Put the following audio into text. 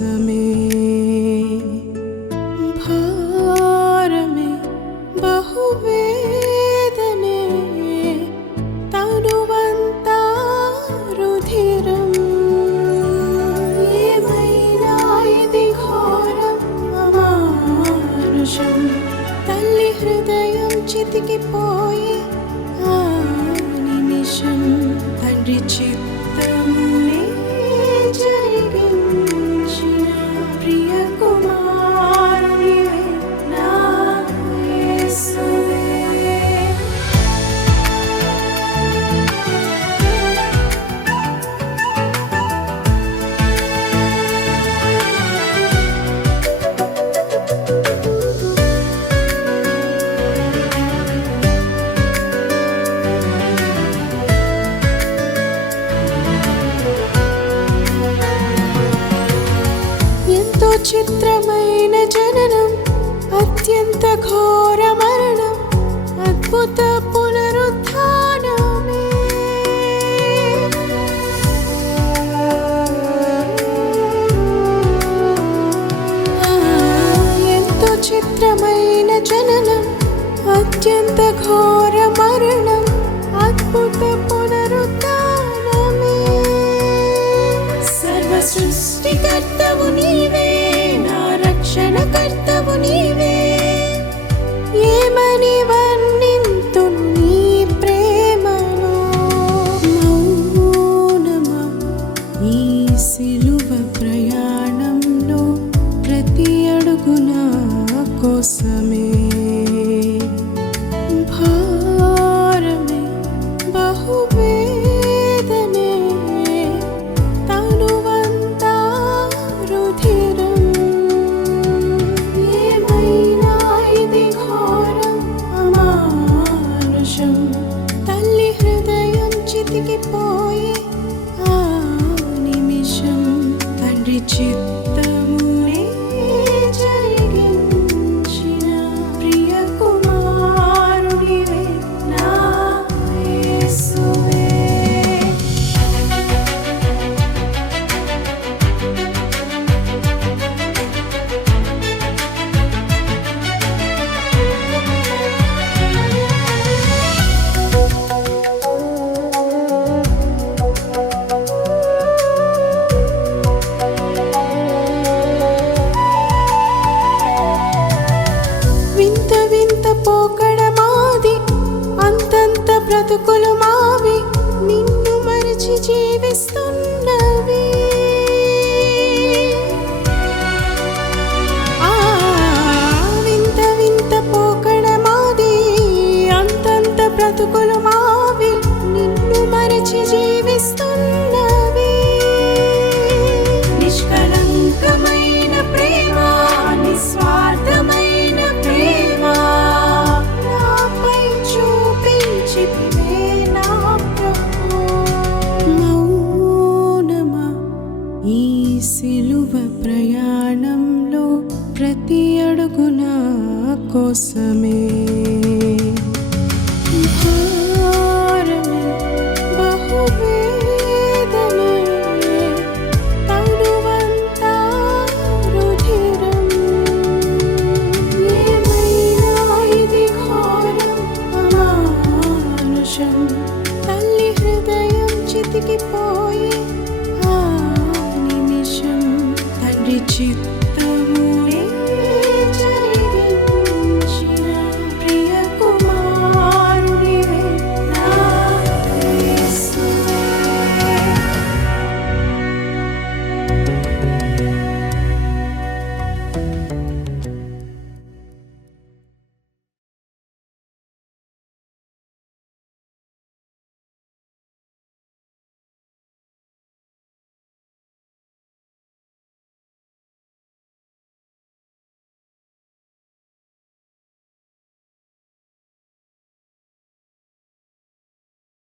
కోసమే భారమే బహువేదనే తనువంతా రుధిరం ఏమైనా ఇది ఘోరం అమానుషం తల్లి హృదయం చితికిపోయి ఆ నిమిషం తండ్రి చిత్తమునే జరిగించిన ప్రియ కుమారునివే నా యేసువే. ఎంతో చిత్రమైన జననం అత్యంత ఘోర మరణం అద్భుత పునరుత్థానమే ఎంతో చిత్రమైన జననం అత్యంత ఘోర మరణం అద్భుత పునరుత్థానమే సర్వ సృష్టికర్తవు నీవే నా రక్షణకర్తవు నీవే ఏమని వర్ణింతును నీ ప్రేమను మౌనమా ఈ సిలువ ప్రయాణంలో ప్రతి అడుగు నా కోసమే భారమే బహువేదనే తనువంతా రుధిరం ఏమైనా ఇది ఘోరం అమానుషం తల్లి హృదయం చితికిపోయి ఆ నిమిషం తండ్రి చిత్తమునే జరిగించిన ప్రియ కుమారునివే నా యేసువే. వింత వింత పోకడ మాది అంతంత బ్రతుకులు మావి నిన్ను మరచి జీవిస్తున్నవి ఆ వింత వింత పోకడ మాది అంతంత బ్రతుకులు మావి నిన్ను మరచి జీవిస్తున్నవి నిష్కలంకమైన ప్రేమ నిస్వార్థమైన ప్రేమ నాపై చూపించితివే నా ప్రభు మౌనమా ఈ సిలువ ప్రయాణంలో ప్రతి అడుగు నా కోసమే భారమే బహువేదనే తనువంతా రుధిరం ఏమైనా ఇది ఘోరం అమానుషం తల్లి హృదయం చితికిపోయి ఆ నిమిషం తండ్రి చిత్తం